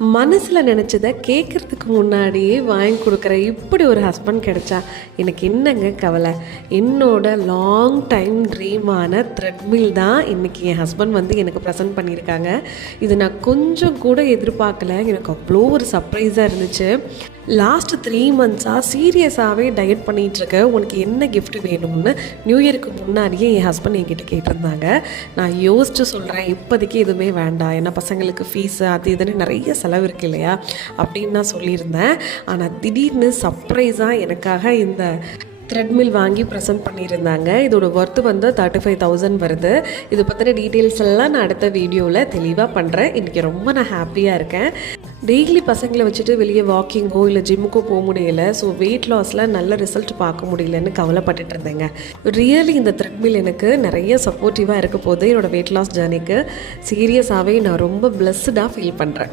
மனசில் நினச்சதை கேட்குறதுக்கு முன்னாடியே வாங்கி கொடுக்குற இப்படி ஒரு ஹஸ்பண்ட் கிடைச்சா எனக்கு என்னங்க கவலை. என்னோட லாங் டைம் ட்ரீமான த்ரெட்மில் தான் இன்றைக்கி என் ஹஸ்பண்ட் வந்து எனக்கு ப்ரெசென்ட் பண்ணியிருக்காங்க. இது நான் கொஞ்சம் கூட எதிர்பார்க்கல. எனக்கு அவ்வளோ ஒரு சர்ப்ரைஸாக இருந்துச்சு. லாஸ்ட் 3 மந்த்ஸாக சீரியஸாகவே டயட் பண்ணிகிட்ருக்க, உனக்கு என்ன கிஃப்ட் வேணும்னு நியூ இயருக்கு முன்னாடியே என் ஹஸ்பண்ட் என்கிட்ட கேட்டிருந்தாங்க. நான் யோசித்து சொல்கிறேன், இப்போதைக்கு எதுவுமே வேண்டாம், ஏன்னா பசங்களுக்கு ஃபீஸு அது இதுன்னு நிறைய செலவு இருக்குது இல்லையா அப்படின்னு நான் சொல்லியிருந்தேன். ஆனால் திடீர்னு சர்ப்ரைஸாக எனக்காக இந்த த்ரெட்மில் வாங்கி ப்ரெசென்ட் பண்ணியிருந்தாங்க. இதோட ஒர்த்து வந்து 35,000 வருது. இது பற்றின டீட்டெயில்ஸ் எல்லாம் நான் அடுத்த வீடியோவில் தெளிவாக பண்ணுறேன். இன்றைக்கி ரொம்ப நான் ஹாப்பியாக இருக்கேன். டெய்லி பசங்களை வச்சுட்டு வெளியே வாக்கிங்கோ இல்லை ஜிம்முக்கோ போக முடியல. ஸோ வெயிட் லாஸில் நல்ல ரிசல்ட் பார்க்க முடியலன்னு கவலைப்பட்டுட்டு இருந்தேங்க. ரியலி இந்த த்ரெட்மில் எனக்கு நிறைய சப்போர்ட்டிவாக இருக்க போது என்னோடய வெயிட் லாஸ் ஜர்னிக்கு. சீரியஸாகவே நான் ரொம்ப பிளஸ்டாக ஃபீல் பண்ணுறேன்.